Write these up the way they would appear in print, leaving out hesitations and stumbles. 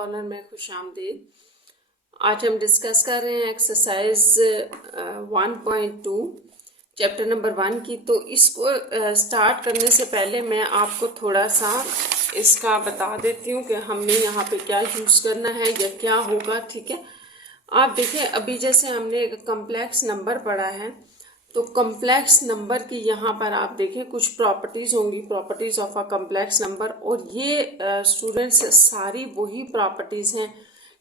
Corner में खुशामदीद। आज हम डिस्कस कर रहे हैं एक्सरसाइज 1.2 चैप्टर नंबर 1 की। तो इसको स्टार्ट करने से पहले मैं आपको थोड़ा सा इसका बता देती हूँ कि हमने यहाँ पे क्या यूज़ करना है या क्या होगा। ठीक है, आप देखें अभी जैसे हमने एक कम्प्लेक्स नंबर पढ़ा है, तो कम्प्लेक्स नंबर की यहाँ पर आप देखें कुछ प्रॉपर्टीज़ होंगी, properties of a complex number. और ये स्टूडेंट्स सारी वही प्रॉपर्टीज़ हैं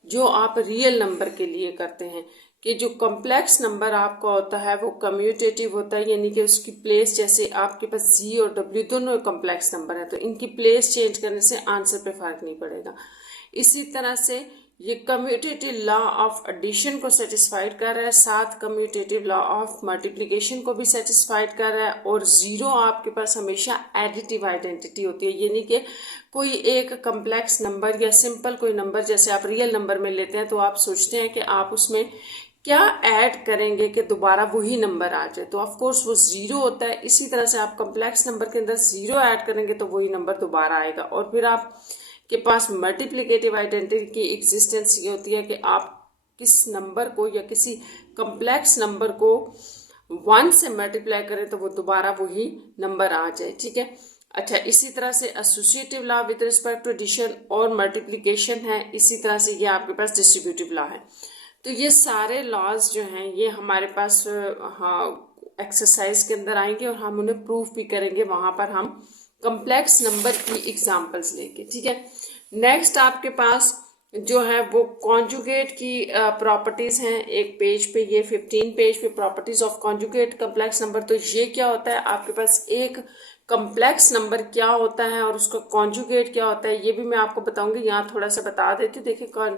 जो आप रियल नंबर के लिए करते हैं कि जो कम्प्लेक्स नंबर आपका होता है वो कम्यूटेटिव होता है, यानी कि उसकी प्लेस, जैसे आपके पास जी और डब्ल्यू दोनों कम्प्लेक्स नंबर है तो इनकी प्लेस चेंज करने से आंसर पे फर्क नहीं पड़ेगा। इसी तरह से ये कम्यूटेटिव लॉ ऑफ एडिशन को सेटिस्फाइड कर रहा है, साथ कम्यूटेटिव लॉ ऑफ मल्टीप्लिकेशन को भी सेटिस्फाइड कर रहा है। और ज़ीरो आपके पास हमेशा एडिटिव आइडेंटिटी होती है, यानी कि कोई एक कम्प्लेक्स नंबर या सिंपल कोई नंबर जैसे आप रियल नंबर में लेते हैं तो आप सोचते हैं कि आप उसमें क्या ऐड करेंगे कि दोबारा वही नंबर आ जाए, तो ऑफ कोर्स वो ज़ीरो होता है। इसी तरह से आप कम्प्लेक्स नंबर के अंदर ज़ीरो ऐड करेंगे तो वही नंबर दोबारा आएगा। और फिर आप के पास मल्टीप्लिकेटिव आइडेंटिटी की एग्जिस्टेंस ये होती है कि आप किस नंबर को या किसी कम्प्लेक्स नंबर को 1 से मल्टीप्लाई करें तो वो दोबारा वही नंबर आ जाए। ठीक है, अच्छा, इसी तरह से associative law with respect to addition और मल्टीप्लिकेशन है। इसी तरह से ये आपके पास डिस्ट्रीब्यूटिव लॉ है। तो ये सारे लॉज जो हैं ये हमारे पास एक्सरसाइज के अंदर आएंगे और हम उन्हें प्रूफ भी करेंगे, वहाँ पर हम कम्प्लेक्स नंबर की एग्जांपल्स लेके। ठीक है, नेक्स्ट आपके पास जो है वो कॉन्जुगेट की प्रॉपर्टीज़ हैं। एक पेज पे, ये 15 पेज पे properties of conjugate complex number. तो ये क्या होता है, आपके पास एक कम्प्लेक्स नंबर क्या होता है और उसका कॉन्जुगेट क्या होता है ये भी मैं आपको बताऊंगी। यहाँ थोड़ा सा बता देती हूँ। देखिए,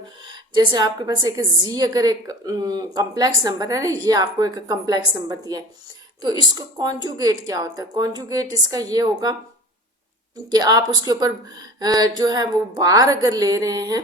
जैसे आपके पास एक जी अगर एक कम्प्लेक्स नंबर है ना, ये आपको एक कम्प्लेक्स नंबर दिया है, तो इसका कॉन्जुगेट क्या होता है। कॉन्जुगेट इसका ये होगा कि आप उसके ऊपर जो है वो बार अगर ले रहे हैं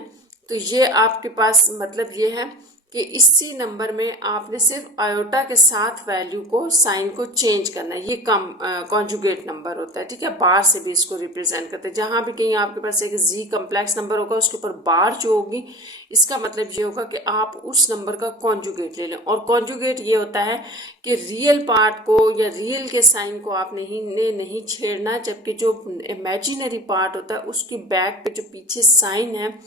तो ये आपके पास मतलब ये है कि इसी नंबर में आपने सिर्फ आयोटा के साथ वैल्यू को, साइन को चेंज करना है। ये कॉन्जुगेट नंबर होता है। ठीक है, बार से भी इसको रिप्रेजेंट करते हैं। जहाँ भी कहीं आपके पास एक जी कम्प्लेक्स नंबर होगा उसके ऊपर बार जो होगी, इसका मतलब ये होगा कि आप उस नंबर का कॉन्जुगेट ले लें। और कॉन्जुगेट ये होता है कि रियल पार्ट को या रियल के साइन को आप नहीं छेड़ना, जबकि जो इमेजिनरी पार्ट होता है उसके बैक पे जो पीछे साइन है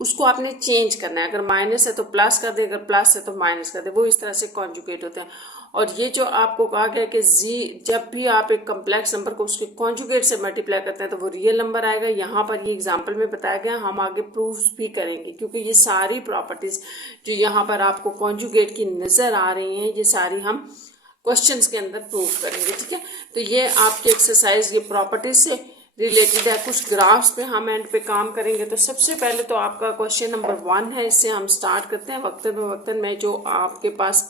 उसको आपने चेंज करना है। अगर माइनस है तो प्लस कर दे, अगर प्लस है तो माइनस कर दे, वो इस तरह से कॉन्जुगेट होते हैं। और ये जो आपको कहा गया कि जी, जब भी आप एक कम्प्लेक्स नंबर को उसके कॉन्जुगेट से मल्टीप्लाई करते हैं तो वो रियल नंबर आएगा। यहाँ पर ये एग्जाम्पल में बताया गया, हम आगे प्रूफ भी करेंगे क्योंकि ये सारी प्रॉपर्टीज जो यहाँ पर आपको कॉन्जुगेट की नज़र आ रही हैं ये सारी हम क्वेश्चंस के अंदर प्रूफ करेंगे। ठीक है, तो ये आपकी एक्सरसाइज ये प्रॉपर्टीज से रिलेटेड है। कुछ ग्राफ्स पे हम एंड पे काम करेंगे। तो सबसे पहले तो आपका क्वेश्चन नंबर 1 है, इससे हम स्टार्ट करते हैं। वक्तन में जो आपके पास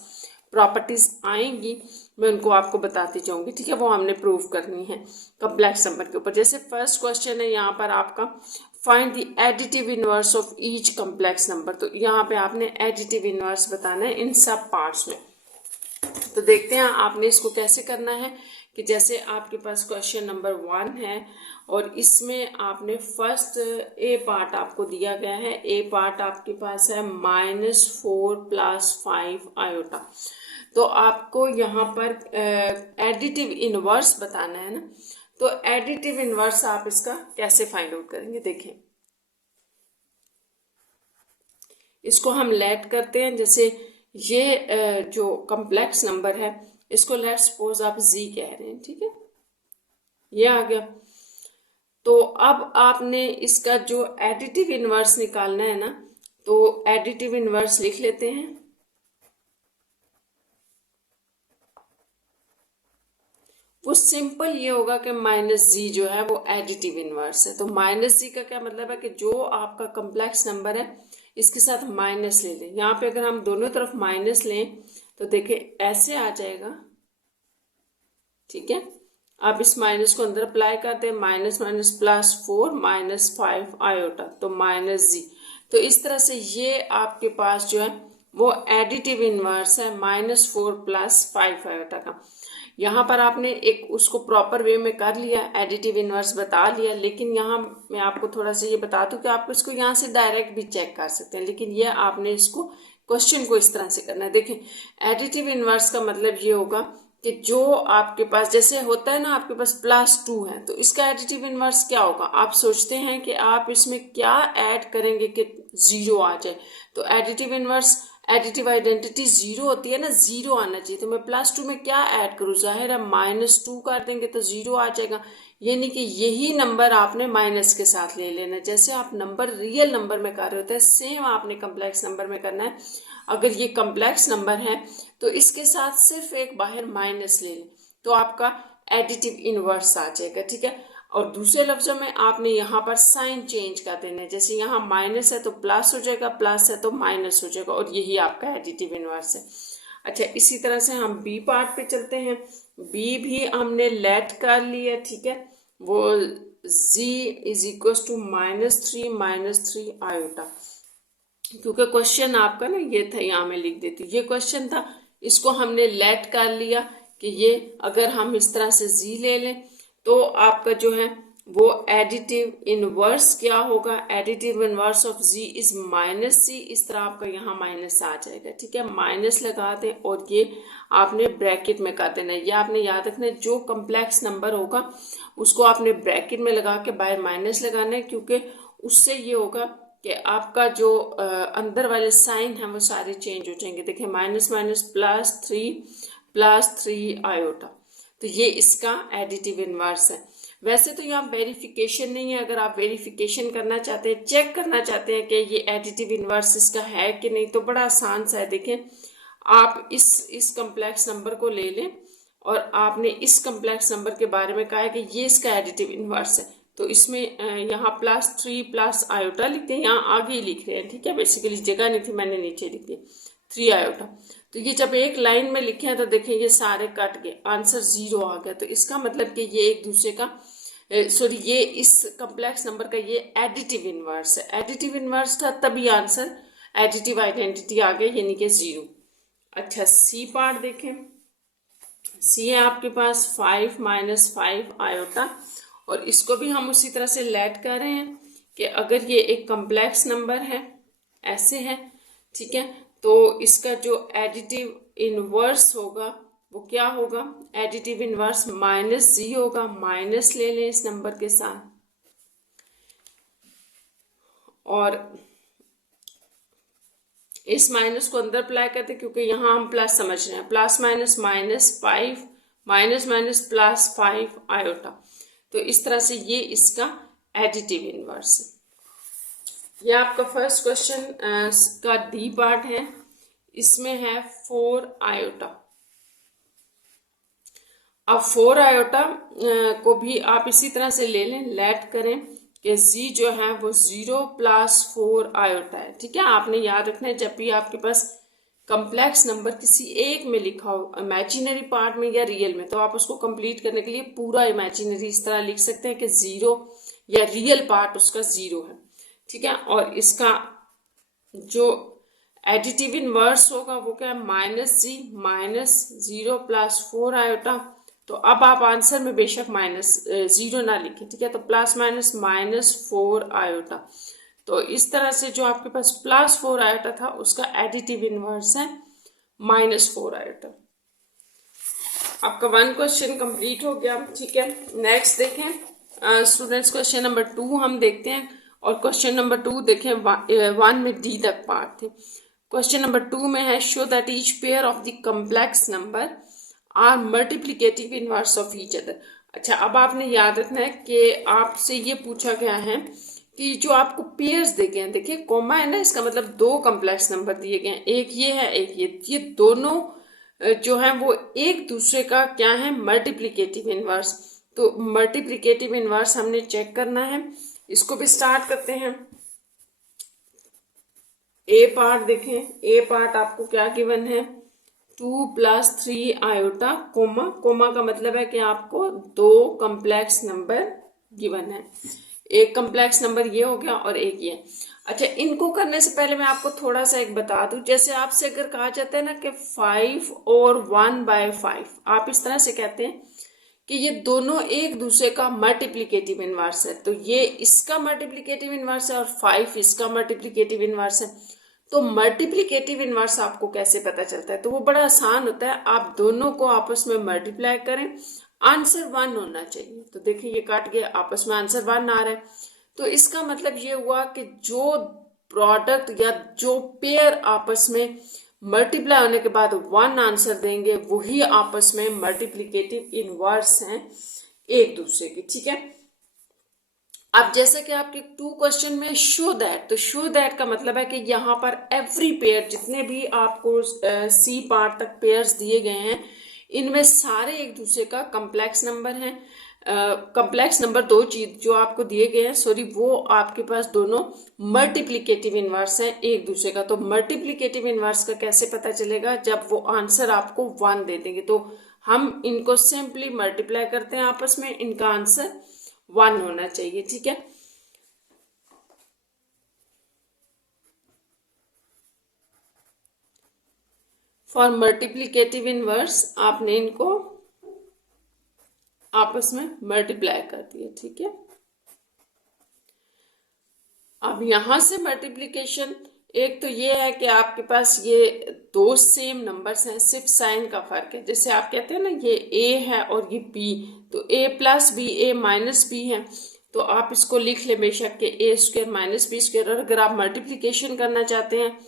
प्रॉपर्टीज आएंगी मैं उनको आपको बताती जाऊंगी। ठीक है, वो हमने प्रूव करनी है कम्प्लेक्स नंबर के ऊपर। जैसे फर्स्ट क्वेश्चन है यहाँ पर आपका, find the additive inverse of each complex number. तो यहाँ पे आपने एडिटिव इनवर्स बताना है इन सब पार्ट्स में। तो देखते हैं आपने इसको कैसे करना है कि जैसे आपके पास क्वेश्चन नंबर 1 है और इसमें आपने फर्स्ट ए पार्ट आपको दिया गया है। ए पार्ट आपके पास है -4 + 5 आयोटा। तो आपको यहाँ पर एडिटिव इनवर्स बताना है ना, तो एडिटिव इनवर्स आप इसका कैसे फाइंड आउट करेंगे। देखें, इसको हम लेट करते हैं। जैसे ये जो कम्प्लेक्स नंबर है इसको लेट सपोज आप जी कह रहे हैं। ठीक है, ये आ गया। तो अब आपने इसका जो एडिटिव इनवर्स निकालना है ना, तो एडिटिव इनवर्स लिख लेते हैं। वो सिंपल ये होगा कि -g जो है वो एडिटिव इनवर्स है। तो -g का क्या मतलब है कि जो आपका कम्प्लेक्स नंबर है इसके साथ माइनस ले लें। यहाँ पे अगर हम दोनों तरफ माइनस लें तो देखिए ऐसे आ जाएगा। ठीक है, आप इस माइनस को अंदर अप्लाई करते हैं, माइनस +4 -5 आयोटा, तो -g। तो इस तरह से ये आपके पास जो है वो एडिटिव इनवर्स है -4 + 5 आयोटा का। यहाँ पर आपने एक उसको प्रॉपर वे में कर लिया, एडिटिव इनवर्स बता लिया, लेकिन यहाँ मैं आपको थोड़ा सा ये बता दूं कि आप इसको यहाँ से डायरेक्ट भी चेक कर सकते हैं, लेकिन ये आपने इसको क्वेश्चन को इस तरह से करना है। देखिए एडिटिव इनवर्स का मतलब ये होगा कि जो आपके पास जैसे होता है ना, आपके पास +2 है तो इसका एडिटिव इनवर्स क्या होगा। आप सोचते हैं कि आप इसमें क्या ऐड करेंगे कि 0 आ जाए, तो एडिटिव इनवर्स एडिटिव आइडेंटिटी 0 होती है ना, 0 आना चाहिए। तो मैं +2 में क्या ऐड करूँ, जाहिर है -2 कर देंगे तो 0 आ जाएगा। यानी कि यही नंबर आपने माइनस के साथ ले लेना। जैसे आप नंबर रियल नंबर में कर रहे होते हैं, सेम आपने कम्प्लेक्स नंबर में करना है। अगर ये कम्प्लेक्स नंबर है तो इसके साथ सिर्फ एक बाहर माइनस ले लें तो आपका एडिटिव इनवर्स आ जाएगा, ठीक है। और दूसरे लफ्जों में आपने यहाँ पर साइन चेंज कर देना है। जैसे यहाँ माइनस है तो प्लस हो जाएगा, प्लस है तो माइनस हो जाएगा, और यही आपका एडिटिव इनवर्स है। अच्छा, इसी तरह से हम बी पार्ट पे चलते हैं। बी भी हमने लेट कर लिया, ठीक है। वो z is equal to -3 iota, क्योंकि क्वेश्चन आपका ना ये था, यहाँ मैं लिख देती हूँ, ये क्वेश्चन था, इसको हमने लेट कर लिया कि ये अगर हम इस तरह से z ले लें तो आपका जो है वो एडिटिव इनवर्स क्या होगा, additive inverse of z is -c। इस तरह आपका यहाँ माइनस आ जाएगा, ठीक है। माइनस लगा दें और ये आपने ब्रैकेट में कर देना है। ये आपने याद रखना है, जो कम्प्लेक्स नंबर होगा उसको आपने ब्रैकेट में लगा के बाहर माइनस लगाना है, क्योंकि उससे ये होगा कि आपका जो अंदर वाले साइन हैं वो सारे चेंज हो जाएंगे। देखिए माइनस माइनस +3 आयोटा, तो ये इसका एडिटिव इनवर्स है। वैसे तो यहाँ वेरिफिकेशन नहीं है, अगर आप वेरिफिकेशन करना चाहते हैं, चेक करना चाहते हैं कि ये एडिटिव इनवर्स इसका है कि नहीं, तो बड़ा आसान सा है। देखें आप इस कम्प्लेक्स नंबर को ले लें और आपने इस कम्प्लेक्स नंबर के बारे में कहा है कि ये इसका एडिटिव इनवर्स है, तो इसमें यहाँ +3 आयोटा लिखते हैं, यहाँ आगे ही लिख रहे हैं, ठीक है। बेसिकली जगह नहीं थी, मैंने नीचे लिख दिया 3 आयोटा। तो ये जब एक लाइन में लिखे हैं तो देखें ये सारे कट गए, आंसर 0 आ गया। तो इसका मतलब कि ये एक दूसरे का सॉरी ये इस कम्प्लेक्स नंबर का ये एडिटिव इनवर्स है। एडिटिव इनवर्स था तभी आंसर एडिटिव आइडेंटिटी आ गई, यानी कि 0। अच्छा, सी पार्ट देखें। सी है आपके पास 5 -5 आयोटा, और इसको भी हम उसी तरह से लेट कर रहे हैं कि अगर ये एक कम्प्लेक्स नंबर है, ऐसे है, ठीक है, तो इसका जो एडिटिव इनवर्स होगा वो क्या होगा, एडिटिव इनवर्स -z होगा। माइनस ले लें इस नंबर के साथ, और इस माइनस को अंदर अप्लाई करते हैं क्योंकि यहाँ हम प्लस समझ रहे हैं। +-5 -+5 आयोटा, तो इस तरह से ये इसका एडिटिव इनवर्स है। यह आपका फर्स्ट क्वेश्चन का डी पार्ट है, इसमें है 4 आयोटा। अब 4 आयोटा को भी आप इसी तरह से ले लें, लेट करें कि z जो है वो 0 + 4 आयोटा है, ठीक है। आपने याद रखना है जब भी आपके पास कम्प्लेक्स नंबर किसी एक में लिखा हो, इमेजिनरी पार्ट में या रियल में, तो आप उसको कंप्लीट करने के लिए पूरा इमेजिनरी इस तरह लिख सकते हैं कि 0 या रियल पार्ट उसका 0 है, ठीक है। और इसका जो एडिटिव इनवर्स होगा वो क्या है, -0 + 4 आयोटा। तो अब आप आंसर में बेशक -0 ना लिखें, ठीक है, तो +-4 आयोटा। तो इस तरह से जो आपके पास +4 आयोटा था उसका एडिटिव इनवर्स है -4 आयोटा। आपका 1 क्वेश्चन कंप्लीट हो गया, ठीक है। नेक्स्ट देखें स्टूडेंट्स, क्वेश्चन नंबर 2 हम देखते हैं, और क्वेश्चन नंबर 2 देखें 1 में डी तक पार्ट थे। क्वेश्चन नंबर 2 में है show that each pair of the complex number are multiplicative inverse of each other. अच्छा, अब आपने याद रखना है कि आपसे ये पूछा गया है कि जो आपको पेयर्स दे गए हैं, देखिए कॉमा है ना, इसका मतलब 2 कम्प्लेक्स नंबर दिए गए हैं, एक ये है एक ये दोनों जो है वो एक दूसरे का क्या है, मल्टीप्लिकेटिव इनवर्स। तो मल्टीप्लिकेटिव इनवर्स हमने चेक करना है, इसको भी स्टार्ट करते हैं। ए पार्ट देखें, ए पार्ट आपको क्या गिवन है, 2 + 3 आयोटा, कोमा का मतलब है कि आपको 2 कम्प्लेक्स नंबर गिवन है। एक कम्प्लेक्स नंबर ये हो गया और एक ये। अच्छा, इनको करने से पहले मैं आपको थोड़ा सा एक बता दूं। जैसे आपसे अगर कहा जाता है ना कि 5 और 1/5, आप इस तरह से कहते हैं कि ये दोनों एक दूसरे का मल्टीप्लिकेटिव इनवर्स है, तो ये इसका मल्टीप्लिकेटिव इनवर्स है और 5 इसका मल्टीप्लिकेटिव इनवर्स है। तो मल्टीप्लिकेटिव इनवर्स आपको कैसे पता चलता है? तो वो बड़ा आसान होता है, आप दोनों को आपस में मल्टीप्लाई करें, आंसर 1 होना चाहिए। तो देखिए ये काट गया, आपस में आंसर 1 आ रहा है। तो इसका मतलब ये हुआ कि जो प्रोडक्ट या जो पेयर आपस में मल्टीप्लाई होने के बाद 1 आंसर देंगे, वही आपस में मल्टीप्लिकेटिव इनवर्स हैं एक दूसरे की। ठीक है, अब जैसे कि आपके 2 क्वेश्चन में शो दैट, तो शो दैट का मतलब है कि यहाँ पर एवरी पेयर, जितने भी आपको सी पार्ट तक पेयर्स दिए गए हैं, इनमें सारे एक दूसरे का कम्प्लेक्स नंबर है। कम्प्लेक्स नंबर 2 चीज जो आपको दिए गए हैं, सॉरी, वो आपके पास दोनों मल्टीप्लिकेटिव इनवर्स हैं एक दूसरे का। तो मल्टीप्लिकेटिव इनवर्स का कैसे पता चलेगा? जब वो आंसर आपको 1 दे देंगे, तो हम इनको सिंपली मल्टीप्लाई करते हैं आपस में, इनका आंसर 1 होना चाहिए। ठीक है, फॉर मल्टीप्लिकेटिव इनवर्स आपने इनको आपस में मल्टीप्लाई कर दिया। ठीक है, अब यहां से मल्टीप्लिकेशन, एक तो ये है कि आपके पास ये 2 सेम नंबर्स हैं, सिर्फ साइन का फर्क है। जैसे आप कहते हैं ना ये a है और ये b, तो a plus B, a minus B है, तो आप इसको लिख ले बेशक के a square minus B square. और अगर आप मल्टीप्लिकेशन करना चाहते हैं,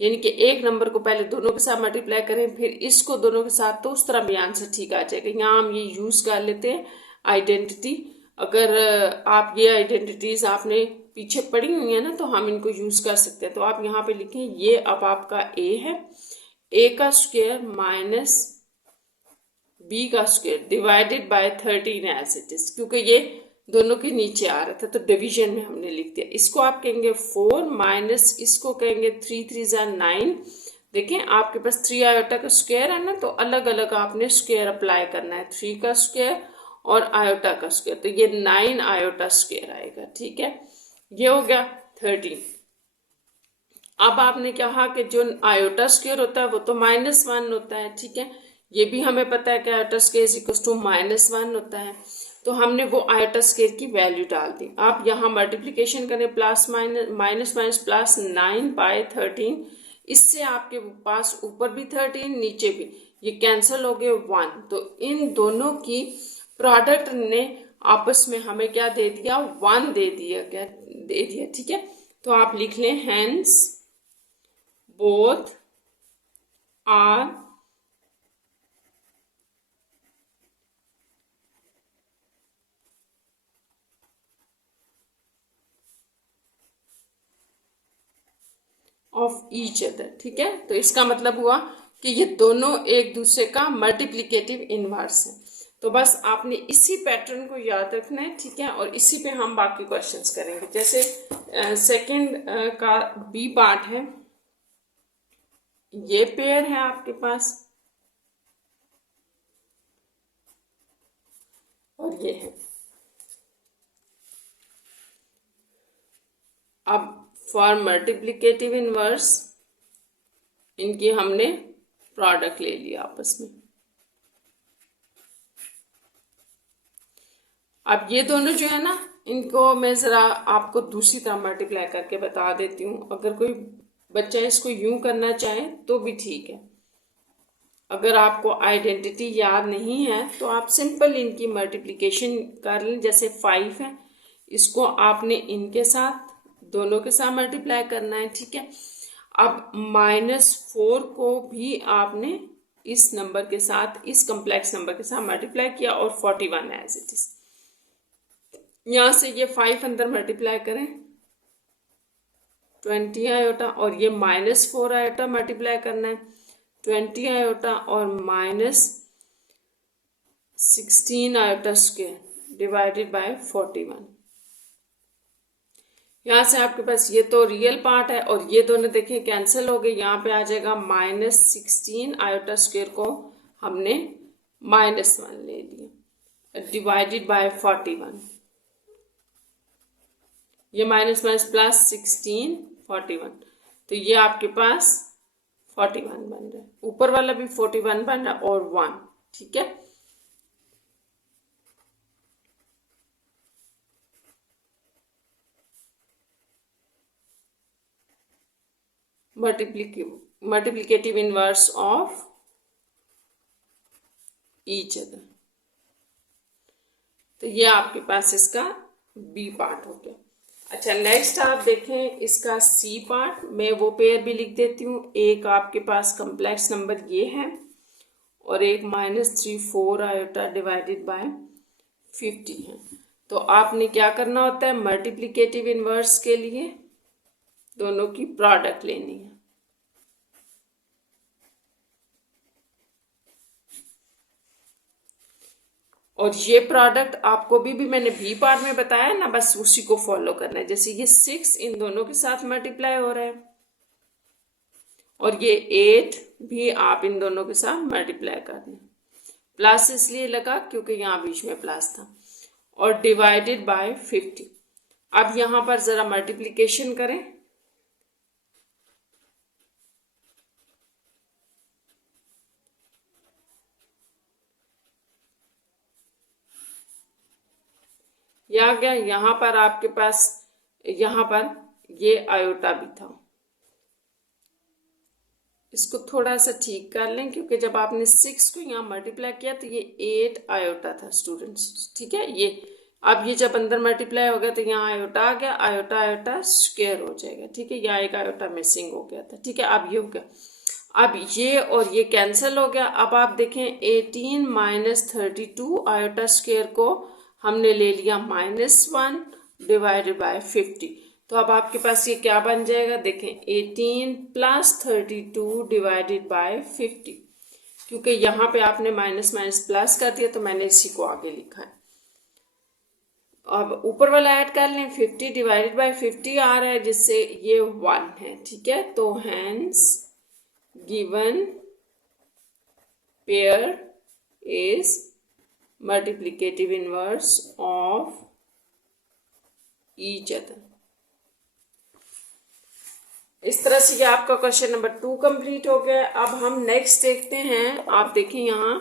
यानी कि एक नंबर को पहले दोनों के साथ मल्टीप्लाई करें, फिर इसको दोनों के साथ, तो उस तरह भी आंसर ठीक आ जाएगा। यहाँ हम ये यूज कर लेते हैं आइडेंटिटी। अगर आप ये आइडेंटिटीज आपने पीछे पड़ी हुई है ना, तो हम इनको यूज कर सकते हैं। तो आप यहाँ पे लिखें, ये अब आपका a है, a का स्क्वायर माइनस b का square divided by 13 as it is, क्योंकि ये दोनों के नीचे आ रहा था तो डिवीजन में हमने लिख दिया। इसको आप कहेंगे 4 माइनस इसको कहेंगे 3 3 9। देखें आपके पास 3 आयोटा का स्क्वायर है ना, तो अलग अलग आपने स्क्वायर अप्लाई करना है, 3 का स्क्वायर और आयोटा का स्क्वायर, तो ये 9 आयोटा स्क्वायर आएगा। ठीक है, ये हो गया 13। अब आपने कहा कि जो आयोटा स्क्वायर होता है वो तो -1 होता है। ठीक है, ये भी हमें पता है कि iota square is equal to -1 होता है, तो हमने वो आयोटा स्क्वायर की वैल्यू डाल दी। आप यहाँ मल्टीप्लिकेशन करें, plus minus minus minus plus 9/13, इससे आपके पास ऊपर भी 13 नीचे भी, ये कैंसिल हो गए 1, तो इन दोनों की प्रोडक्ट ने आपस में हमें क्या दे दिया? 1 दे दिया, क्या दे दिया। ठीक है, तो आप लिख लें hence both are of each other. ठीक है, तो इसका मतलब हुआ कि ये दोनों एक दूसरे का मल्टीप्लिकेटिव इनवर्स है। तो बस आपने इसी पैटर्न को याद रखना है। ठीक है, और इसी पे हम बाकी क्वेश्चंस करेंगे। जैसे सेकंड का बी पार्ट है, ये पेयर है आपके पास और ये है। अब फॉर मल्टीप्लिकेटिव इनवर्स इनकी हमने प्रोडक्ट ले लिया आपस में। अब ये दोनों जो है ना, इनको मैं ज़रा आपको दूसरी तरह मल्टीप्लाई करके बता देती हूँ। अगर कोई बच्चा इसको यूं करना चाहे तो भी ठीक है। अगर आपको आइडेंटिटी याद नहीं है तो आप सिंपल इनकी मल्टीप्लिकेशन कर लें। जैसे 5 है, इसको आपने इनके साथ, दोनों के साथ मल्टीप्लाई करना है। ठीक है, अब -4 को भी आपने इस नंबर के साथ, इस कम्प्लेक्स नंबर के साथ मल्टीप्लाई किया और 41 एज इट इज। यहाँ से ये 5 अंदर मल्टीप्लाई करें, 20 आयोटा, और ये -4 आयोटा मल्टीप्लाई करना है, 20 आयोटा और -16 आयोटा स्क्वायर डिवाइडेड बाय 41। यहाँ से आपके पास ये तो रियल पार्ट है और ये दोनों देखिए कैंसिल हो गए। यहाँ पे आ जाएगा -16 आयोटा स्क्वायर को हमने -1 ले लिया डिवाइडेड बाय 41। ये माइनस माइनस प्लस 16 41, तो ये आपके पास 41 बन रहा है, ऊपर वाला भी 41 बन रहा है और 1, ठीक है। Multiplicative inverse of each other, तो ये आपके पास इसका बी पार्ट हो गया। अच्छा नेक्स्ट आप देखें इसका सी पार्ट, मैं वो पेयर भी लिख देती हूँ। एक आपके पास कम्प्लेक्स नंबर ये है और एक -3 आयोटा डिवाइडेड बाय 50 है। तो आपने क्या करना होता है, मल्टीप्लिकेटिव इनवर्स के लिए दोनों की प्रोडक्ट लेनी है। और ये प्रोडक्ट आपको भी मैंने बी पार्ट में बताया ना, बस उसी को फॉलो करना है। जैसे ये 6 इन दोनों के साथ मल्टीप्लाई हो रहा है और ये 8 भी आप इन दोनों के साथ मल्टीप्लाई करना है। प्लस इसलिए लगा क्योंकि यहाँ बीच में प्लस था, और डिवाइडेड बाय 50। अब यहाँ पर जरा मल्टीप्लिकेशन करें, ये आ गया। यहाँ पर आपके पास यहाँ पर ये आयोटा भी था, इसको थोड़ा सा ठीक कर लें क्योंकि जब आपने 6 को यहाँ मल्टीप्लाई किया तो ये 8 आयोटा था स्टूडेंट्स, ठीक है। ये अब ये जब अंदर मल्टीप्लाई हो गया तो यहाँ आयोटा आ गया, आयोटा आयोटा स्क्वायर हो जाएगा, ठीक है। यहाँ एक आयोटा मिसिंग हो गया था, ठीक है। अब ये हो गया, अब ये और ये कैंसिल हो गया। अब आप देखें 18 - 32 आयोटा स्क्वायर को हमने ले लिया -1 डिवाइडेड बाय 50, तो अब आपके पास ये क्या बन जाएगा, देखें 18 + 32 डिवाइडेड बाय 50, क्योंकि यहाँ पे आपने माइनस माइनस प्लस कर दिया तो मैंने इसी को आगे लिखा है। अब ऊपर वाला ऐड कर लें, 50 डिवाइडेड बाय 50 आ रहा है जिससे ये 1 है, ठीक है। तो hence given pair is multiplicative inverse of each other. इस तरह से ये आपका क्वेश्चन नंबर 2 कंप्लीट हो गया। अब हम नेक्स्ट देखते हैं, आप देखें यहाँ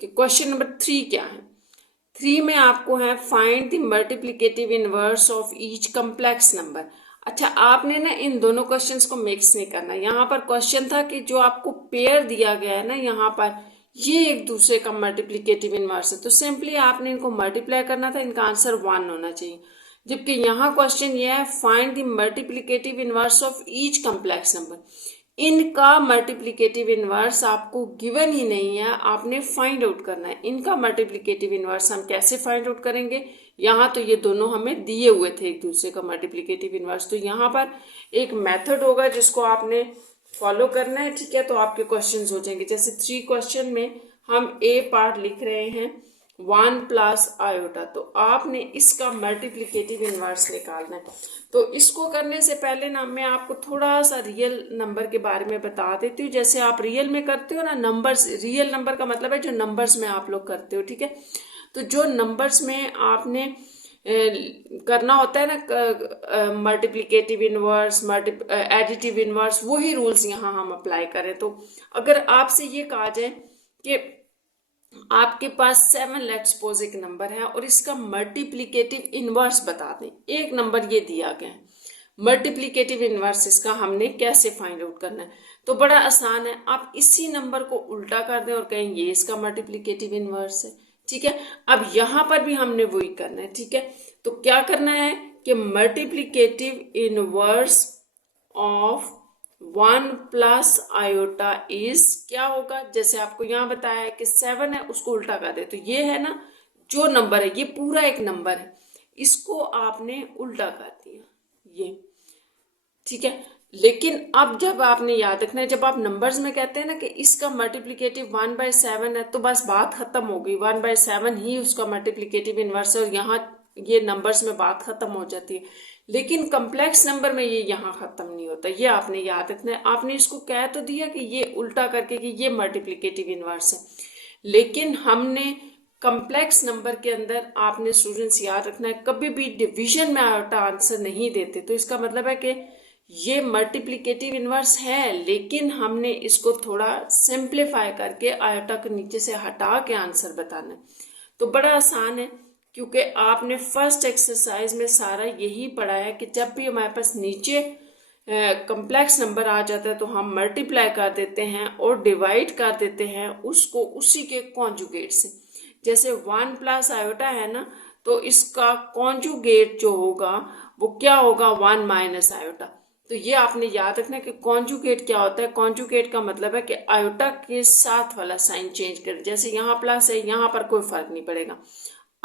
कि क्वेश्चन नंबर 3 क्या है। 3 में आपको है find the multiplicative inverse of each complex number. अच्छा आपने ना इन दोनों क्वेश्चंस को मिक्स नहीं करना। यहाँ पर क्वेश्चन था कि जो आपको पेयर दिया गया है ना, यहाँ पर ये एक दूसरे का मल्टीप्लिकेटिव इनवर्स है, तो सिंपली आपने इनको मल्टीप्लाई करना था, इनका आंसर 1 होना चाहिए। जबकि यहाँ क्वेश्चन ये है find the multiplicative inverse of each complex number. इनका मल्टीप्लिकेटिव इनवर्स आपको गिवन ही नहीं है, आपने फाइंड आउट करना है। इनका मल्टीप्लिकेटिव इनवर्स हम कैसे फाइंड आउट करेंगे, यहाँ तो ये दोनों हमें दिए हुए थे एक दूसरे का मल्टीप्लिकेटिव इनवर्स, तो यहाँ पर एक मेथड होगा जिसको आपने फॉलो करना है, ठीक है। तो आपके क्वेश्चंस हो जाएंगे। जैसे 3 क्वेश्चन में हम ए पार्ट लिख रहे हैं 1 + आयोटा, तो आपने इसका मल्टीप्लिकेटिव इनवर्स निकालना है। तो इसको करने से पहले ना मैं आपको थोड़ा सा रियल नंबर के बारे में बता देती हूँ। जैसे आप रियल में करते हो ना नंबर्स, रियल नंबर का मतलब है जो नंबर्स में आप लोग करते हो, ठीक है। तो जो नंबर्स में आपने करना होता है ना मल्टीप्लिकेटिव इनवर्स, एडिटिव इनवर्स, वही रूल्स यहाँ हम अप्लाई करें। तो अगर आपसे ये कहा जाए कि आपके पास 7 लेट्स सपोज एक नंबर है और इसका मल्टीप्लिकेटिव इनवर्स बता दें, एक नंबर ये दिया गया है, मल्टीप्लिकेटिव इनवर्स इसका हमने कैसे फाइंड आउट करना है, तो बड़ा आसान है। आप इसी नंबर को उल्टा कर दें और कहें ये इसका मल्टीप्लिकेटिव इनवर्स है, ठीक है। अब यहाँ पर भी हमने वही करना है, ठीक है। तो क्या करना है कि multiplicative inverse of 1 + iota is क्या होगा, जैसे आपको यहाँ बताया है कि 7 है, उसको उल्टा कर दे, तो ये है ना जो नंबर है, ये पूरा एक नंबर है, इसको आपने उल्टा कर दिया, ये ठीक है। लेकिन अब जब आपने याद रखना है, जब आप नंबर्स में कहते हैं ना कि इसका मल्टीप्लिकेटिव 1/7 है, तो बस बात खत्म हो गई, 1/7 ही उसका मल्टीप्लिकेटिव इनवर्स है और यहाँ ये नंबर्स में बात खत्म हो जाती है। लेकिन कम्प्लेक्स नंबर में ये यहाँ खत्म नहीं होता, ये आपने याद रखना है। आपने इसको कह तो दिया कि ये उल्टा करके कि ये मल्टीप्लिकेटिव इनवर्स है, लेकिन हमने कम्प्लेक्स नंबर के अंदर आपने स्टूडेंट्स याद रखना है, कभी भी डिवीजन में आयोटा आंसर नहीं देते। तो इसका मतलब है कि ये मल्टीप्लिकेटिव इनवर्स है, लेकिन हमने इसको थोड़ा सिंप्लीफाई करके आयोटा के नीचे से हटा के आंसर बताना है। तो बड़ा आसान है, क्योंकि आपने फर्स्ट एक्सरसाइज में सारा यही पढ़ा है कि जब भी हमारे पास नीचे कम्प्लेक्स नंबर आ जाता है तो हम मल्टीप्लाई कर देते हैं और डिवाइड कर देते हैं उसको उसी के कॉन्जुगेट से। जैसे 1 प्लस आयोटा है ना, तो इसका कॉन्जुगेट जो होगा वो क्या होगा, 1 माइनस आयोटा। तो ये आपने याद रखना है कि कॉन्जुगेट क्या होता है। कॉन्जुगेट का मतलब है कि आयोटा के साथ वाला साइन चेंज कर, जैसे यहाँ प्लस है यहाँ पर कोई फर्क नहीं पड़ेगा,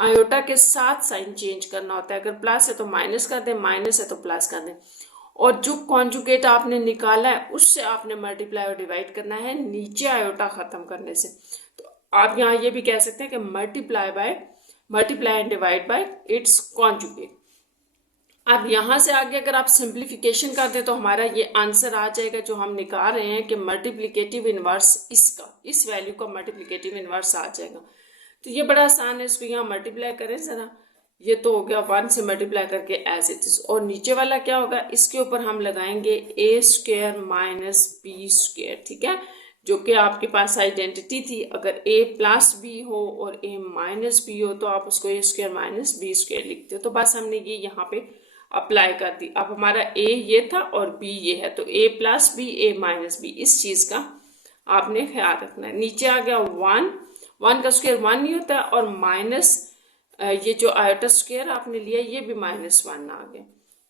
आयोटा के साथ साइन चेंज करना होता है। अगर प्लस है तो माइनस कर दें, माइनस है तो प्लस कर दें। और जो कॉन्जुगेट आपने निकाला है उससे आपने मल्टीप्लाई और डिवाइड करना है नीचे आयोटा खत्म करने से। तो आप यहाँ ये भी कह सकते हैं कि multiply and divide by it's conjugate. अब यहाँ से आगे अगर आप सिंप्लीफिकेशन कर दें तो हमारा ये आंसर आ जाएगा जो हम निकाल रहे हैं कि मल्टीप्लिकेटिव इनवर्स इसका, इस वैल्यू का मल्टीप्लिकेटिव इनवर्स आ जाएगा। तो ये बड़ा आसान है, इसको यहाँ मल्टीप्लाई करें ज़रा। ये तो हो गया 1 से मल्टीप्लाई करके एज इट इज, और नीचे वाला क्या होगा, इसके ऊपर हम लगाएंगे a square minus B square. ठीक है, जो कि आपके पास आइडेंटिटी थी, अगर a प्लस बी हो और a माइनस बी हो तो आप उसको a square minus B square लिखते हो। तो बस हमने ये यहाँ पे अप्लाई कर दी। अब हमारा a ये था और b ये है, तो a plus B a minus B, इस चीज़ का आपने ख्याल रखना है। नीचे आ गया 1 का स्क्वायर 1 नहीं होता, और माइनस ये जो आयोटा स्क्वायर आपने लिया ये भी -1 आ गया।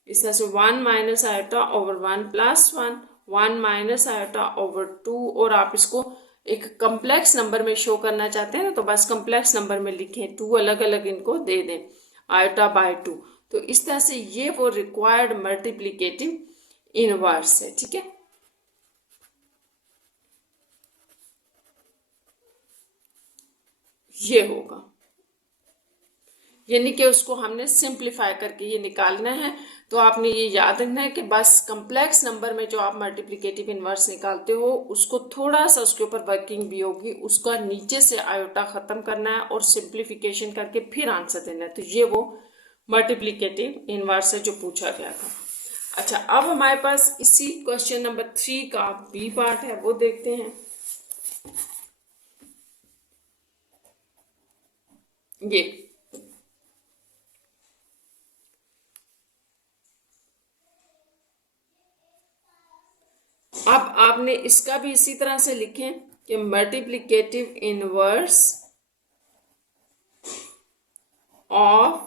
इस तरह से 1 minus iota over 1 plus 1 minus iota over 2, और आप इसको एक कम्प्लेक्स नंबर में शो करना चाहते हैं ना, तो बस कम्प्लेक्स नंबर में लिखें, 2 अलग अलग इनको दे दें, आयोटा बाय 2। तो इस तरह से ये वो रिक्वायर्ड मल्टीप्लिकेटिव इनवर्स है। ठीक है, ये होगा, यानी कि उसको हमने सिंप्लीफाई करके ये निकालना है। तो आपने ये याद रखना है कि बस कम्प्लेक्स नंबर में जो आप मल्टीप्लिकेटिव इनवर्स निकालते हो उसको थोड़ा सा उसके ऊपर वर्किंग भी होगी, उसका नीचे से आयोटा खत्म करना है और सिंप्लीफिकेशन करके फिर आंसर देना है। तो ये वो मल्टीप्लिकेटिव इनवर्स है जो पूछा गया था। अच्छा, अब हमारे पास इसी क्वेश्चन नंबर 3 का बी पार्ट है, वो देखते हैं। ये अब आपने इसका भी इसी तरह से लिखें कि multiplicative inverse of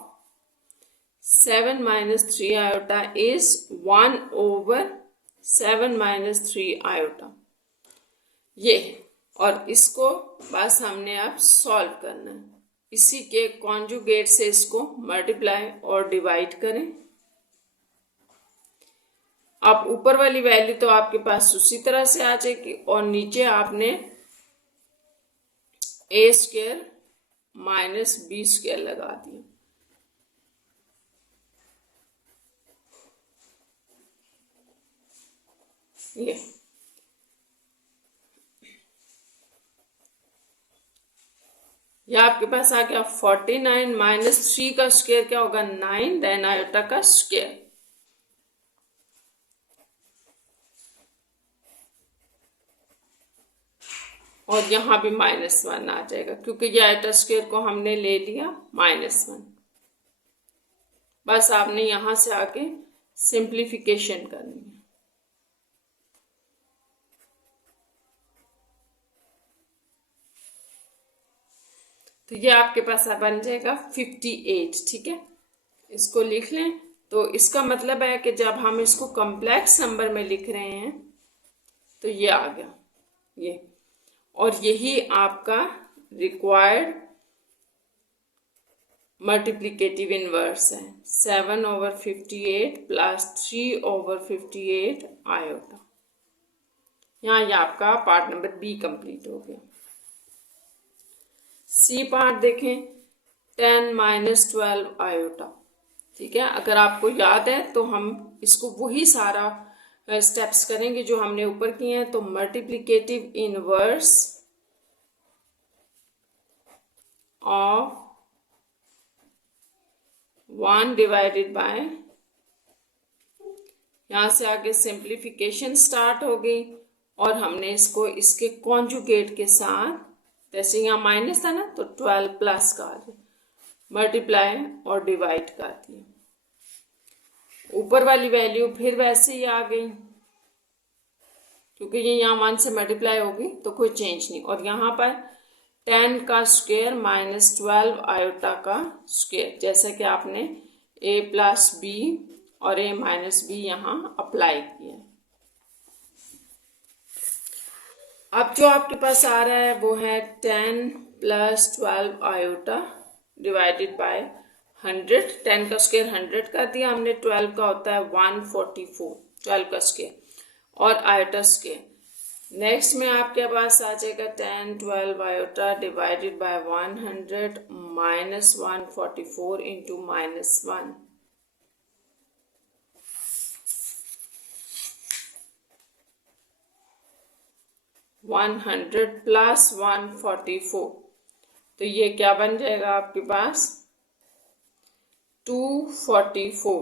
7 minus 3 iota is 1 over 7 minus 3 iota, ये। और इसको बस हमने अब सॉल्व करना है, इसी के कॉन्जुगेट से इसको मल्टीप्लाई और डिवाइड करें। अब ऊपर वाली वैल्यू तो आपके पास उसी तरह से आ जाएगी, और नीचे आपने a square minus B square लगा दिया। ये आपके पास आ गया 49 माइनस 3 का स्क्वायर क्या होगा, 9, देन आयोटा का स्क्वायर। और यहाँ भी -1 आ जाएगा, क्योंकि ये आयोटा स्क्वायर को हमने ले लिया -1। बस आपने यहाँ से आके सिंप्लीफिकेशन करनी है। तो ये आपके पास बन जाएगा 58। ठीक है, इसको लिख लें। तो इसका मतलब है कि जब हम इसको कम्प्लेक्स नंबर में लिख रहे हैं तो ये आ गया ये, और यही आपका रिक्वायर्ड मल्टीप्लिकेटिव इनवर्स है, 7 ओवर 58 प्लस 3 ओवर 58 आयोटा। यहाँ ये आपका पार्ट नंबर बी कंप्लीट हो गया। सी पार्ट देखें, 10 माइनस 12 आयोटा। ठीक है, अगर आपको याद है तो हम इसको वही सारा स्टेप्स करेंगे जो हमने ऊपर किए हैं। तो multiplicative inverse of 1 divided by, यहाँ से आगे सिंप्लीफिकेशन स्टार्ट हो गई और हमने इसको इसके कॉन्जुगेट के साथ, जैसे यहाँ माइनस था ना तो 12 प्लस का मल्टीप्लाई और डिवाइड कर दिया। ऊपर वाली वैल्यू फिर वैसे ही आ गई क्योंकि ये यहाँ 1 से मल्टीप्लाई होगी तो कोई चेंज नहीं। और यहाँ पर 10 का स्क्वायर माइनस 12 आयोटा का स्क्वायर, जैसा कि आपने a प्लस बी और a माइनस बी यहाँ अप्लाई किया। अब जो आपके पास आ रहा है वो है 10 प्लस 12 आयोटा डिवाइडेड बाय 100। 10 का स्क्वायर 100 कर दिया हमने, 12 का होता है 144, 12 का स्क्वायर और आयोटा स्क्वायर। नेक्स्ट में आपके पास आ जाएगा 10 12 iota divided by 100 minus 144 into minus 1। One 100 plus 144, तो ये क्या बन जाएगा आपके पास 244।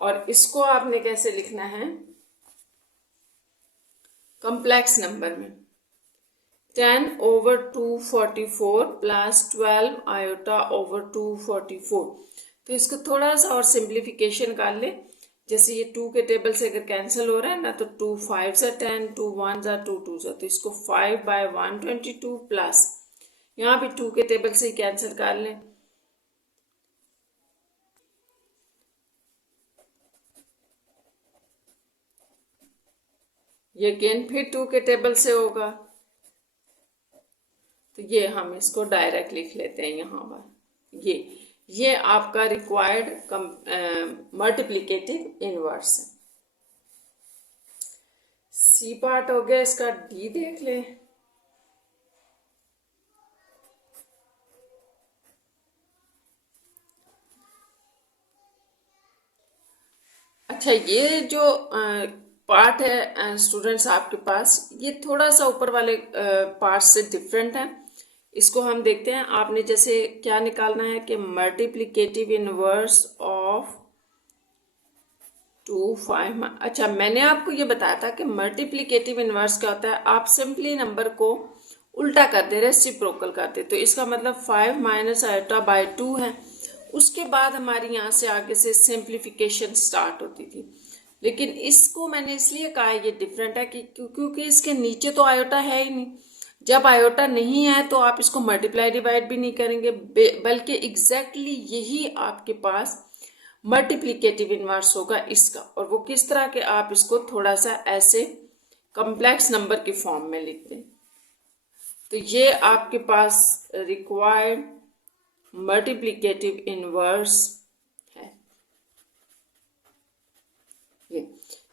और इसको आपने कैसे लिखना है कॉम्प्लेक्स नंबर में, 10 ओवर 244 प्लस 12 आयोटा ओवर 244। तो इसको थोड़ा सा और सिंप्लीफिकेशन कर ले, जैसे ये 2 के टेबल से अगर कैंसिल हो रहा है ना तो 2 5 सा 10, 2 1 सा 2 2 सा, तो इसको 5 बाय 122 प्लस यहाँ भी 2 के टेबल से ही कैंसिल कर लें, ये अगेन फिर 2 के टेबल से होगा, तो ये हम इसको डायरेक्ट लिख लेते हैं यहाँ पर। ये आपका रिक्वायर्ड मल्टीप्लिकेटिव इनवर्स है। सी पार्ट हो गया, इसका डी देख लें। अच्छा, ये जो पार्ट है स्टूडेंट्स आपके पास, ये थोड़ा सा ऊपर वाले पार्ट से डिफरेंट है। इसको हम देखते हैं। आपने जैसे क्या निकालना है कि मल्टीप्लिकेटिव इनवर्स ऑफ 2 5। अच्छा, मैंने आपको ये बताया था कि मल्टीप्लिकेटिव इनवर्स क्या होता है। आप सिंपली नंबर को उल्टा कर दे, रेसिप्रोकल कर दे, तो इसका मतलब 5 माइनस आयोटा बाय 2 है। उसके बाद हमारी यहाँ से आगे से सिंप्लीफिकेशन स्टार्ट होती थी, लेकिन इसको मैंने इसलिए कहा ये डिफरेंट है कि क्योंकि इसके नीचे तो आयोटा है ही नहीं। जब आयोटा नहीं है तो आप इसको मल्टीप्लाई डिवाइड भी नहीं करेंगे, बल्कि एग्जैक्टली यही आपके पास मल्टीप्लिकेटिव इनवर्स होगा इसका। और वो किस तरह के, आप इसको थोड़ा सा ऐसे कॉम्प्लेक्स नंबर के फॉर्म में लिखते हैं। तो ये आपके पास रिक्वायर्ड मल्टीप्लिकेटिव इनवर्स है।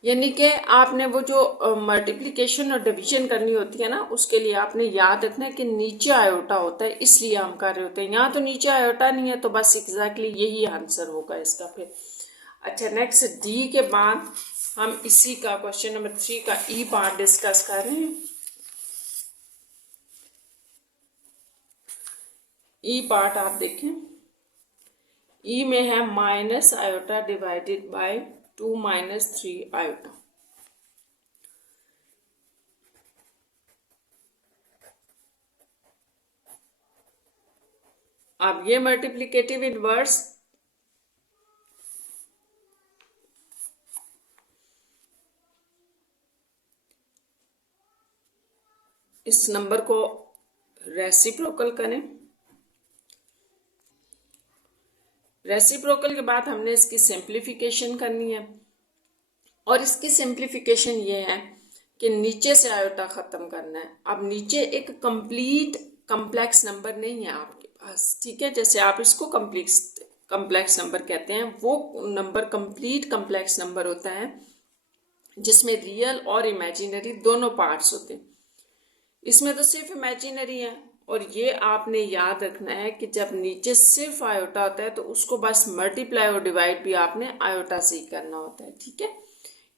यानी कि आपने वो जो मल्टीप्लिकेशन और डिवीजन करनी होती है ना, उसके लिए आपने याद रखना है कि नीचे आयोटा होता है, इसलिए हम कर रहे होते हैं। यहाँ तो नीचे आयोटा नहीं है, तो बस एग्जैक्टली यही आंसर होगा इसका फिर। अच्छा, नेक्स्ट डी के बाद हम इसी का क्वेश्चन नंबर 3 का ई पार्ट डिस्कस कर रहे हैं। ई पार्ट आप देखें, ई में है minus iota divided by 2 minus 3 iota. अब ये मल्टीप्लिकेटिव इनवर्स इस नंबर को रेसिप्रोकल करें। रेसिप्रोकल के बाद हमने इसकी सिंप्लीफिकेशन करनी है, और इसकी सिंप्लीफिकेशन ये है कि नीचे से आयोटा ख़त्म करना है। अब नीचे एक कंप्लीट कम्प्लेक्स नंबर नहीं है आपके पास, ठीक है। जैसे आप इसको कम्प्लेक्स नंबर कहते हैं, वो नंबर कंप्लीट कम्प्लेक्स नंबर होता है जिसमें रियल और इमेजिनरी दोनों पार्ट्स होते हैं। इसमें तो सिर्फ इमेजिनरी है, और ये आपने याद रखना है कि जब नीचे सिर्फ आयोटा होता है तो उसको बस मल्टीप्लाई और डिवाइड भी आपने आयोटा से ही करना होता है, ठीक है।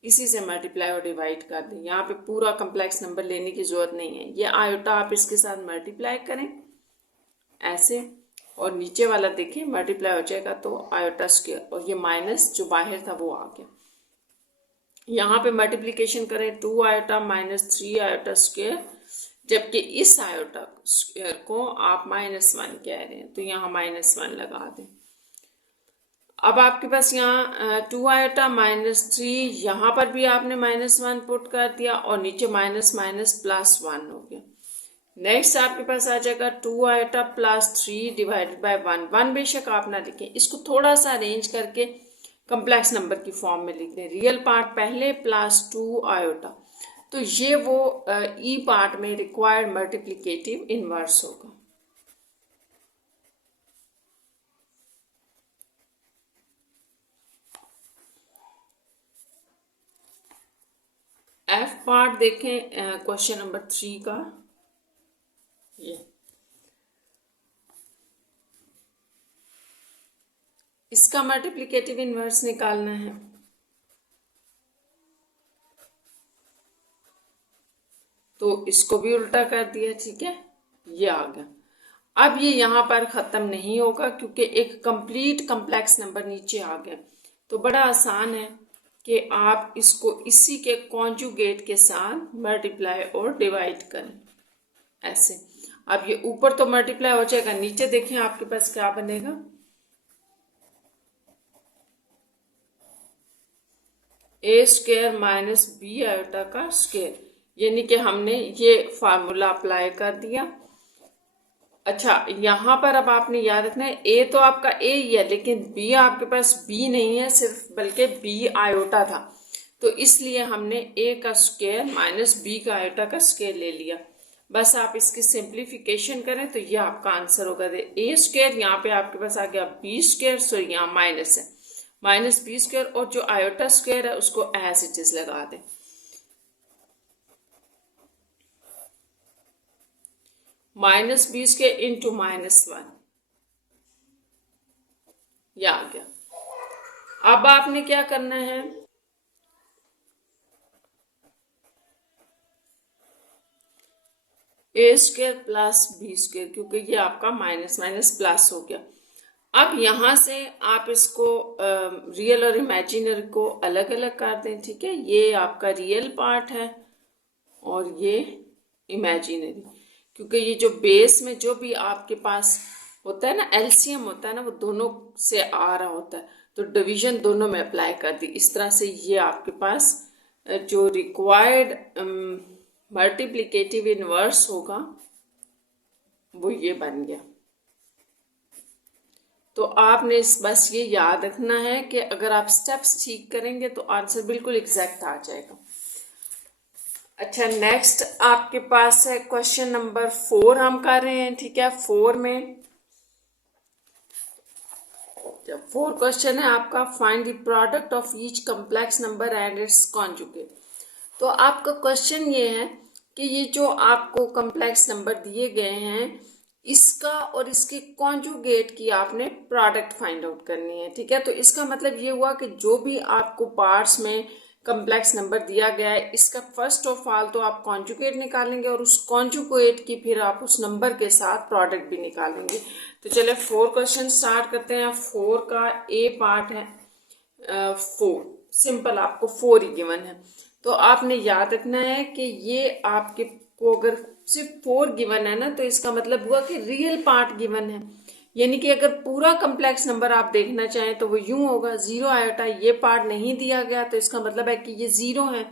इसी से मल्टीप्लाई और डिवाइड कर दें। यहाँ पे पूरा कम्प्लेक्स नंबर लेने की जरूरत नहीं है। ये आयोटा आप इसके साथ मल्टीप्लाई करें ऐसे, और नीचे वाला देखिए मल्टीप्लाई हो जाएगा तो आयोटा स्क्वायर, और ये माइनस जो बाहर था वो आ गया। यहाँ पे मल्टीप्लिकेशन करें 2 आयोटा माइनस 3 आयोटा स्क्वायर, जबकि इस आयोटा स्क्वायर को आप -1 कह रहे हैं तो यहाँ -1 लगा दें। अब आपके पास यहाँ 2 आयोटा माइनस 3, यहाँ पर भी आपने -1 पुट कर दिया और नीचे माइनस माइनस प्लस 1 हो गया। नेक्स्ट आपके पास आ जाएगा 2 आयोटा प्लस 3 डिवाइडेड बाय 1 बेशक आप ना लिखें, इसको थोड़ा सा अरेंज करके कम्प्लेक्स नंबर की फॉर्म में लिख दें। रियल पार्ट पहले प्लस 2 आयोटा, तो ये वो ई पार्ट में रिक्वायर्ड मल्टीप्लिकेटिव इनवर्स होगा। एफ पार्ट देखें क्वेश्चन नंबर 3 का, ये इसका मल्टीप्लिकेटिव इनवर्स निकालना है। तो इसको भी उल्टा कर दिया, ठीक है, ये आ गया। अब ये यहाँ पर ख़त्म नहीं होगा क्योंकि एक कंप्लीट कम्प्लेक्स नंबर नीचे आ गया। तो बड़ा आसान है कि आप इसको इसी के कॉन्जुगेट के साथ मल्टीप्लाई और डिवाइड करें ऐसे। अब ये ऊपर तो मल्टीप्लाई हो जाएगा, नीचे देखें आपके पास क्या बनेगा, ए स्क्वायर माइनस बी आयोटा का स्क्वायर, यानी कि हमने ये फार्मूला अप्लाई कर दिया। अच्छा, यहाँ पर अब आपने याद रखना है ए तो आपका ए ही है, लेकिन बी आपके पास बी नहीं है सिर्फ, बल्कि बी आयोटा था। तो इसलिए हमने ए का स्क्वायर माइनस बी का आयोटा का स्क्वायर ले लिया। बस आप इसकी सिंप्लीफिकेशन करें तो ये आपका आंसर होगा। ए स्क्वायर यहाँ पे आपके पास आ गया बी स्क्वायर, सो यहाँ माइनस है, माइनस बी स्क्वायर, और जो आयोटा स्क्वायर है उसको एज इट इज लगा दें। माइनस बी स्क्वायर इंटू -1, यह आ गया। अब आपने क्या करना है, ए स्क्वायर प्लस बी स्क्वायर, क्योंकि ये आपका माइनस माइनस प्लस हो गया। अब यहाँ से आप इसको रियल और इमेजिनरी को अलग अलग कर दें, ठीक है। ये आपका रियल पार्ट है और ये इमेजिनरी, क्योंकि ये जो बेस में जो भी आपके पास होता है ना, एलसीएम होता है ना, वो दोनों से आ रहा होता है, तो डिवीजन दोनों में अप्लाई कर दी। इस तरह से ये आपके पास जो रिक्वायर्ड मल्टीप्लिकेटिव इनवर्स होगा वो ये बन गया। तो आपने बस ये याद रखना है कि अगर आप स्टेप्स ठीक करेंगे तो आंसर बिल्कुल एग्जैक्ट आ जाएगा। अच्छा, नेक्स्ट आपके पास है क्वेश्चन नंबर 4 हम कर रहे हैं, ठीक है। 4 में 4 क्वेश्चन है आपका, find the product of each complex number and it's conjugate. तो आपका क्वेश्चन ये है कि ये जो आपको कम्प्लेक्स नंबर दिए गए हैं, इसका और इसके कॉन्जुगेट की आपने प्रोडक्ट फाइंड आउट करनी है, ठीक है। तो इसका मतलब ये हुआ कि जो भी आपको पार्ट्स में कम्प्लेक्स नंबर दिया गया है, इसका फर्स्ट ऑफ ऑल तो आप कॉन्जुगेट निकालेंगे और उस कॉन्जुगेट की फिर आप उस नंबर के साथ प्रोडक्ट भी निकालेंगे। तो चले 4 क्वेश्चन स्टार्ट करते हैं। 4 का ए पार्ट है 4, सिंपल, आपको 4 ही गिवन है। तो आपने याद रखना है कि ये आपके को अगर सिर्फ 4 गिवन है ना, तो इसका मतलब हुआ कि रियल पार्ट गिवन है, यानी कि अगर पूरा कम्प्लेक्स नंबर आप देखना चाहें तो वो यूं होगा 0 आयोटा, ये पार्ट नहीं दिया गया तो इसका मतलब है कि ये 0 है।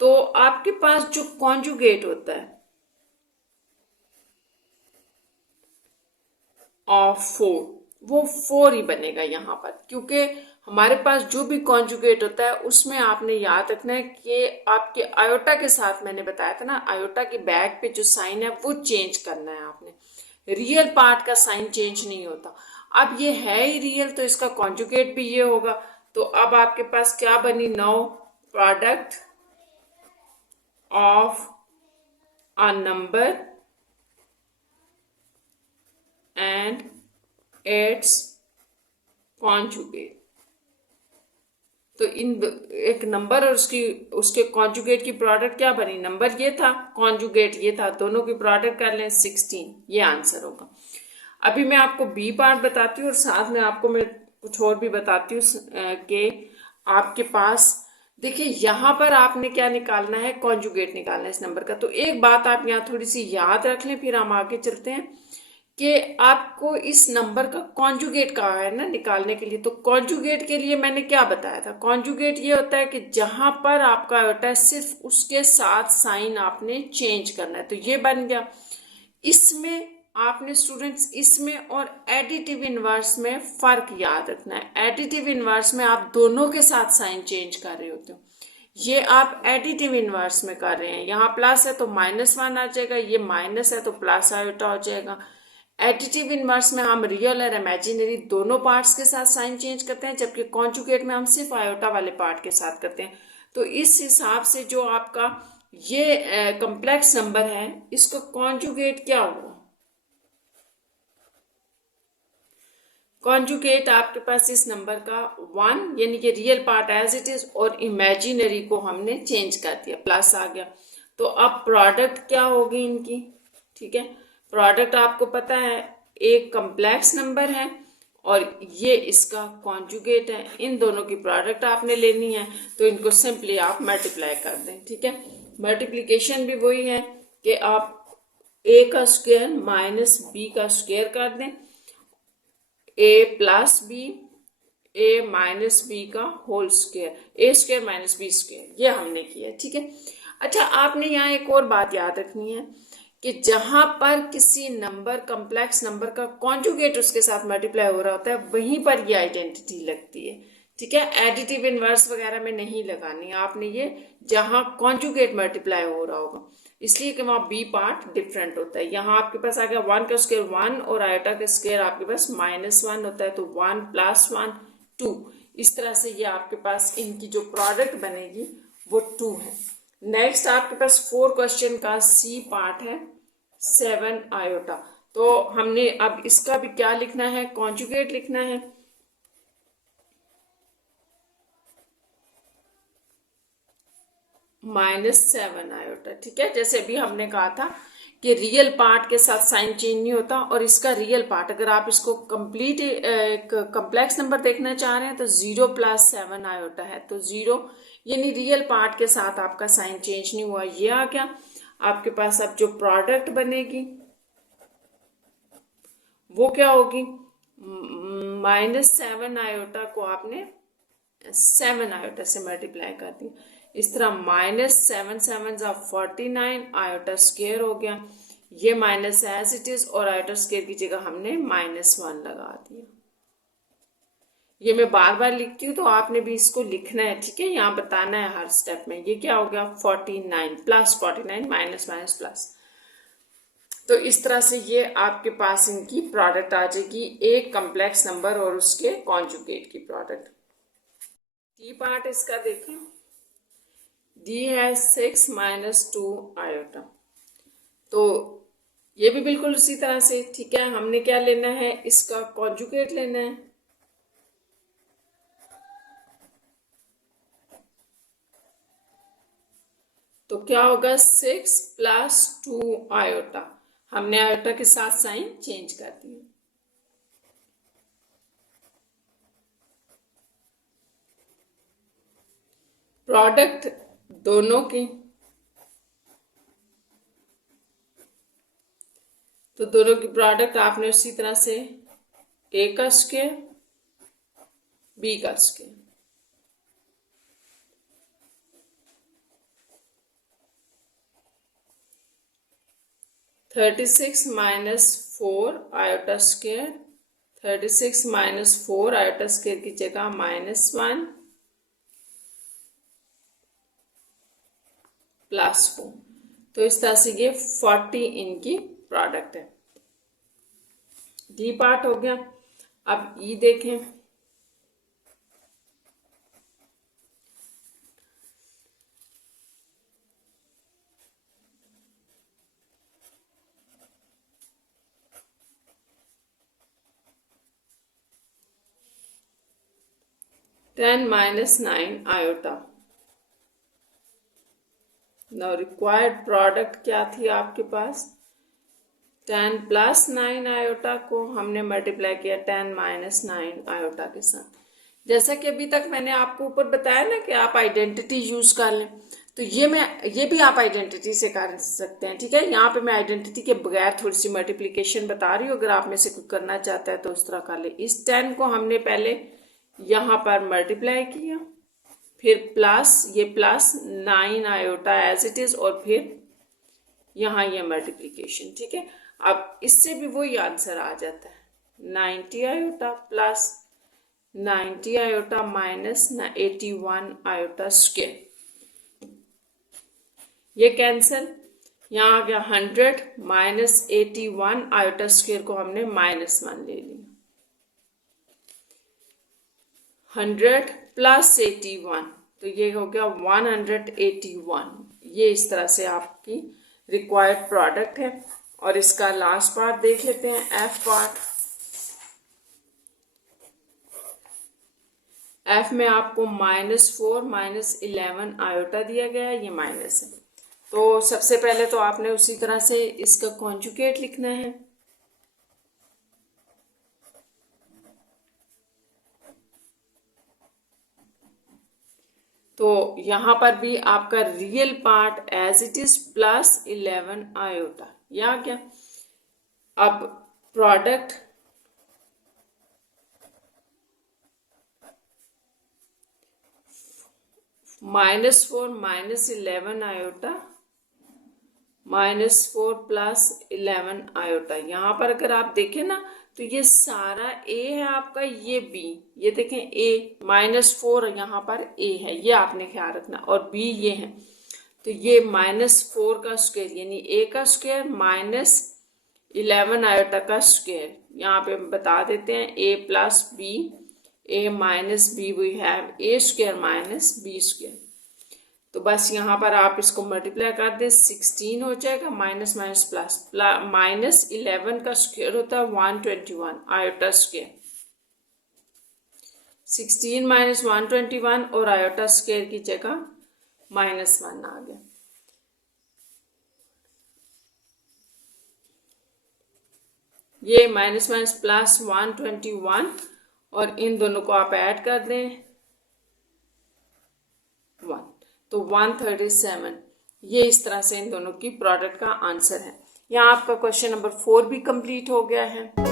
तो आपके पास जो कॉन्जुगेट होता है ऑफ 4, वो 4 ही बनेगा यहाँ पर, क्योंकि हमारे पास जो भी कॉन्जुगेट होता है उसमें आपने याद रखना है कि आपके आयोटा के साथ, मैंने बताया था ना, आयोटा के बैक पे जो साइन है वो चेंज करना है आपने। रियल पार्ट का साइन चेंज नहीं होता। अब ये है ही रियल तो इसका कॉन्जुगेट भी ये होगा। तो अब आपके पास क्या बनी, now product of a number and it's conjugate. तो इन एक नंबर और उसके कॉन्जुगेट की प्रोडक्ट क्या बनी, नंबर ये था, कॉन्जुगेट ये था, दोनों की प्रोडक्ट कर लें 16, ये आंसर होगा। अभी मैं आपको बी पार्ट बताती हूँ और साथ में आपको मैं कुछ और भी बताती हूँ कि आपके पास देखिए यहाँ पर आपने क्या निकालना है, कॉन्जुगेट निकालना है इस नंबर का। तो एक बात आप यहाँ थोड़ी सी याद रख लें, फिर हम आगे चलते हैं कि आपको इस नंबर का कॉन्जुगेट कहा है ना निकालने के लिए। तो कॉन्जुगेट के लिए मैंने क्या बताया था, कॉन्जुगेट ये होता है कि जहां पर आपका होता है सिर्फ उसके साथ साइन आपने चेंज करना है। तो ये बन गया। इसमें आपने स्टूडेंट्स इसमें और एडिटिव इनवर्स में फर्क याद रखना है। एडिटिव इनवर्स में आप दोनों के साथ साइन चेंज कर रहे होते हो, ये आप एडिटिव इनवर्स में कर रहे हैं। यहाँ प्लस है तो -1 आ जाएगा, ये माइनस है तो प्लस आयोटा हो जाएगा। एडिटिव इनवर्स में हम रियल और इमेजिनरी दोनों पार्ट्स के साथ साइन चेंज करते हैं, जबकि कॉन्जुगेट में हम सिर्फ आयोटा वाले पार्ट के साथ करते हैं। तो इस हिसाब से जो आपका ये कॉम्प्लेक्स नंबर है, इसका कॉन्जुगेट क्या हुआ, कॉन्जुगेट आपके पास इस नंबर का 1 यानी कि real part as it is और इमेजिनरी को हमने चेंज कर दिया, प्लस आ गया। तो अब प्रोडक्ट क्या होगी इनकी, ठीक है। प्रोडक्ट आपको पता है एक कॉम्प्लेक्स नंबर है और ये इसका कॉन्जुगेट है, इन दोनों की प्रोडक्ट आपने लेनी है। तो इनको सिंपली आप मल्टीप्लाई कर दें, ठीक है। मल्टीप्लीकेशन भी वही है कि आप a का स्क्वायर माइनस b का स्क्वायर कर दें, a plus B, A minus B का whole square, A square minus B square, ये हमने किया, ठीक है। अच्छा, आपने यहाँ एक और बात याद रखनी है कि जहां पर किसी नंबर कॉम्प्लेक्स नंबर का कॉन्जुगेट उसके साथ मल्टीप्लाई हो रहा होता है, वहीं पर ये आइडेंटिटी लगती है, ठीक है। एडिटिव इनवर्स वगैरह में नहीं लगानी आपने ये, जहां कॉन्जुगेट मल्टीप्लाई हो रहा होगा, इसलिए कि वहां बी पार्ट डिफरेंट होता है। यहाँ आपके पास आ गया 1 का स्क्वायर 1 और आयोटा का स्क्वायर आपके पास -1 होता है, तो 1 + 1 2। इस तरह से ये आपके पास इनकी जो प्रोडक्ट बनेगी वो 2 है। नेक्स्ट आपके पास 4 क्वेश्चन का सी पार्ट है 7 आयोटा। तो हमने अब इसका भी क्या लिखना है, कॉन्जुगेट लिखना है। -7 आयोटा, ठीक है। जैसे अभी हमने कहा था कि रियल पार्ट के साथ साइन चेंज नहीं होता, और इसका रियल पार्ट अगर आप इसको कंप्लीट एक कॉम्प्लेक्स नंबर देखना चाह रहे हैं तो 0 + 7 आयोटा है, तो 0 यानी रियल पार्ट के साथ आपका साइन चेंज नहीं हुआ, ये आ गया आपके पास। अब जो प्रोडक्ट बनेगी वो क्या होगी, -7 आयोटा को आपने 7 आयोटा से मल्टीप्लाई कर दी, इस तरह -7 7 49 आयोटा स्क्वायर हो गया, ये माइनस एज इट इज और आयोटा स्क्वायर की जगह हमने -1 लगा दिया। ये मैं बार बार लिखती हूँ तो आपने भी इसको लिखना है, ठीक है, यहाँ बताना है हर स्टेप में। ये क्या हो गया 49 + 49 माइनस माइनस प्लस। तो इस तरह से ये आपके पास इनकी प्रोडक्ट आ जाएगी, एक कॉम्प्लेक्स नंबर और उसके कॉन्जुगेट की प्रोडक्ट। डी पार्ट इसका देखें, डी है 6 - 2 आयोटा। तो ये भी बिल्कुल उसी तरह से, ठीक है। हमने क्या लेना है, इसका कॉन्जुगेट लेना है। तो क्या होगा 6 + 2 आयोटा, हमने आयोटा के साथ साइन चेंज कर दिया। प्रोडक्ट दोनों की, तो दोनों की प्रोडक्ट आपने उसी तरह से ए का स्क्वायर बी का square, -36 - 4 iota square, 36 - 4 iota square की जगह -1 + 4। तो इस तरह से ये 40 इनकी प्रोडक्ट है। डी पार्ट हो गया। अब ई देखें, -10 - 9 आयोटा। नाउ रिक्वायर्ड प्रोडक्ट क्या थी आपके पास, 10 प्लस 9 आयोटा को हमने मल्टीप्लाई किया 10 माइनस 9 आयोटा के साथ। जैसा कि अभी तक मैंने आपको ऊपर बताया ना कि आप आइडेंटिटी यूज कर लें, तो ये भी आप आइडेंटिटी से कर सकते हैं। ठीक है, यहाँ पे मैं आइडेंटिटी के बगैर थोड़ी सी मल्टीप्लिकेशन बता रही हूँ, अगर आप में से कोई करना चाहता है तो उस तरह कर ले। इस 10 को हमने पहले यहाँ पर मल्टीप्लाई किया, फिर प्लस ये plus 9 iota as it is, और फिर यहाँ ये मल्टीप्लिकेशन। ठीक है, अब इससे भी वही आंसर आ जाता है 90 iota plus 90 iota minus 81 iota square. ये कैंसिल, यहाँ आ गया 100 माइनस 81 आयोटा स्क्वायर को हमने -1 ले लिया। 100 प्लस 81 तो ये हो गया 181। ये इस तरह से आपकी रिक्वायर्ड प्रोडक्ट है। और इसका लास्ट पार्ट देख लेते हैं, एफ पार्ट। एफ में आपको -4 माइनस 11 आयोटा दिया गया है, ये माइनस है। तो सबसे पहले तो आपने उसी तरह से इसका कॉन्जुगेट लिखना है। तो यहां पर भी आपका real part as it is plus 11 iota, या क्या। अब product -4 minus 11 iota -4 plus 11 iota. यहाँ पर अगर आप देखें ना तो ये सारा ए है आपका, ये बी, ये देखें ए -4 यहाँ पर ए है, ये आपने ख्याल रखना, और बी ये है। तो ये -4 का स्क्वायर यानी ए का स्क्वायर माइनस 11 आयोटा का स्क्वायर। यहाँ पे हम बता देते हैं A plus B, A minus B, we have A square minus B square. तो बस यहाँ पर आप इसको मल्टीप्लाई कर दें, 16 हो जाएगा, माइनस माइनस प्लस, माइनस 11 का स्क्वायर होता है 121 आयोटा स्क्वायर। 16 माइनस 121 और आयोटा स्क्वायर की जगह -1 आ गया। ये माइनस माइनस प्लस 121 और इन दोनों को आप ऐड कर दें 1, तो 137। ये इस तरह से इन दोनों की प्रोडक्ट का आंसर है। यहाँ आपका क्वेश्चन नंबर 4 भी कंप्लीट हो गया है।